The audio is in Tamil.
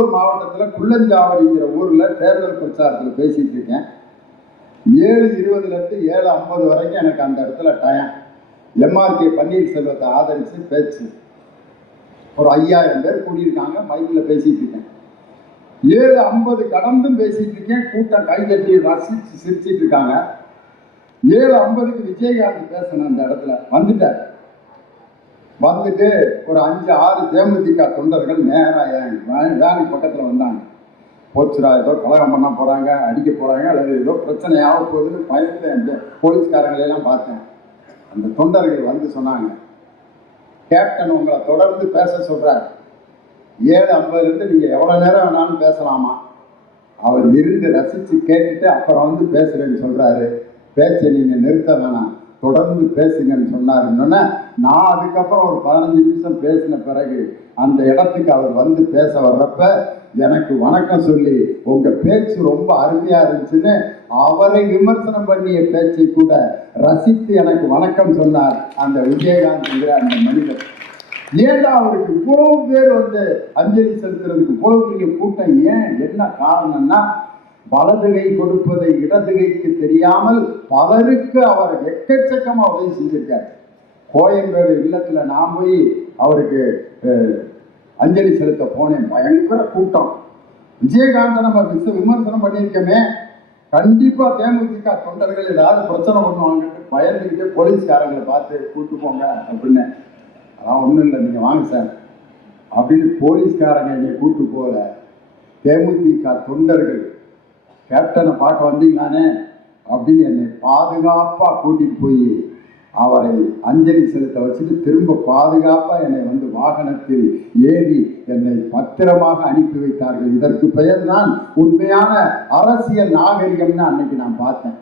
கடலூர் மாவட்டத்தில் குள்ளஞ்சாவடிங்கிற ஊரில் தேர்தல் பிரச்சாரத்தில் பேசிட்டு இருக்கேன். 7:20 7:50 வரைக்கும் எனக்கு அந்த இடத்துல டைம். எம்ஆர்கே பன்னீர்செல்வத்தை ஆதரித்து பேச்சு. ஒரு 5000 பேர் கூடியிருக்காங்க. மைக்கில் பேசிட்டு இருக்கேன். 7:50 கடந்தும் பேசிட்டு இருக்கேன். கூட்டம் கைதட்டி ரசிச்சு சிரிச்சிட்டு இருக்காங்க. 7:50க்கு விஜயகாந்த் பேசணும் அந்த இடத்துல வந்துட்டார். வந்துட்டு ஒரு 5-6 தேமுதிக தொண்டர்கள் நேராக வேலைக்கு பக்கத்தில் வந்தாங்க. போச்சுரா, ஏதோ கலகம் பண்ண போகிறாங்க, அடிக்க போகிறாங்க, அல்லது ஏதோ பிரச்சனையாக போகுதுன்னு பயந்து போலீஸ்காரங்களையெல்லாம் பார்த்தேன். அந்த தொண்டர்கள் வந்து சொன்னாங்க, கேப்டன் உங்களை தொடர்ந்து பேச சொல்கிறார். 7:50 நீங்கள் எவ்வளோ நேரம் வேணாலும் பேசலாமா. அவர் இருந்து ரசித்து கேட்டுட்டு அப்புறம் வந்து பேசுகிறேன்னு சொல்கிறாரு. பேச்சை நீங்கள் நிறுத்த வேணாம், தொடர்ந்து பேசுங்கன்னு சொன்னாருன்னா, நான் அதுக்கப்புறம் ஒரு 15 நிமிஷம் பேசின பிறகு அந்த இடத்துக்கு அவர் வந்து பேச வர்றப்ப எனக்கு வணக்கம் சொல்லி உங்கள் பேச்சு ரொம்ப அருமையாக இருந்துச்சுன்னு அவரை விமர்சனம் பண்ணிய பேச்சை கூட ரசித்து எனக்கு வணக்கம் சொன்னார் அந்த விஜயகாந்த்ங்கிற அந்த மனிதர். ஏன்டா அவருக்கு இவ்வளவு பேர் வந்து அஞ்சலி செலுத்துறதுக்கு இவ்வளவு பெரிய கூட்டம்? ஏன், என்ன காரணம்னா, வலது கை கொடுப்பதை இடது கைக்கு தெரியாமல் பலருக்கு அவர் எக்கச்சக்கமா உதவி செஞ்சிருக்கார். கோயம்பேடு இல்லத்துல நான் போய் அவருக்கு அஞ்சலி செலுத்த போனேன். பயங்கர கூட்டம். விஜயகாந்த் நம்ம விமர்சனம் பண்ணியிருக்கோமே, கண்டிப்பா தேமுதிக தொண்டர்கள் ஏதாவது பிரச்சனை பண்ணுவாங்கன்னு பயந்துக்கிட்டு போலீஸ்காரங்களை பார்த்து கூட்டு போங்க அப்படின்னு. அதான் ஒன்றும் இல்லை, நீங்க வாங்க சார் அப்படின்னு போலீஸ்காரங்க என்னை கூட்டு போல. தேமுதிக தொண்டர்கள் கேப்டனை பார்க்க வந்தீங்களானே அப்படின்னு என்னை பாதுகாப்பாக கூட்டிட்டு போய் அவரை அஞ்சலி செலுத்த வச்சுட்டு திரும்ப பாதுகாப்பாக என்னை வந்து வாகனத்தில் ஏறி என்னை பத்திரமாக அனுப்பி வைத்தார்கள். இதற்கு பெயர் தான் உண்மையான அரசியல் நாகரிகம்னு அன்னைக்கு நான் பார்த்தேன்.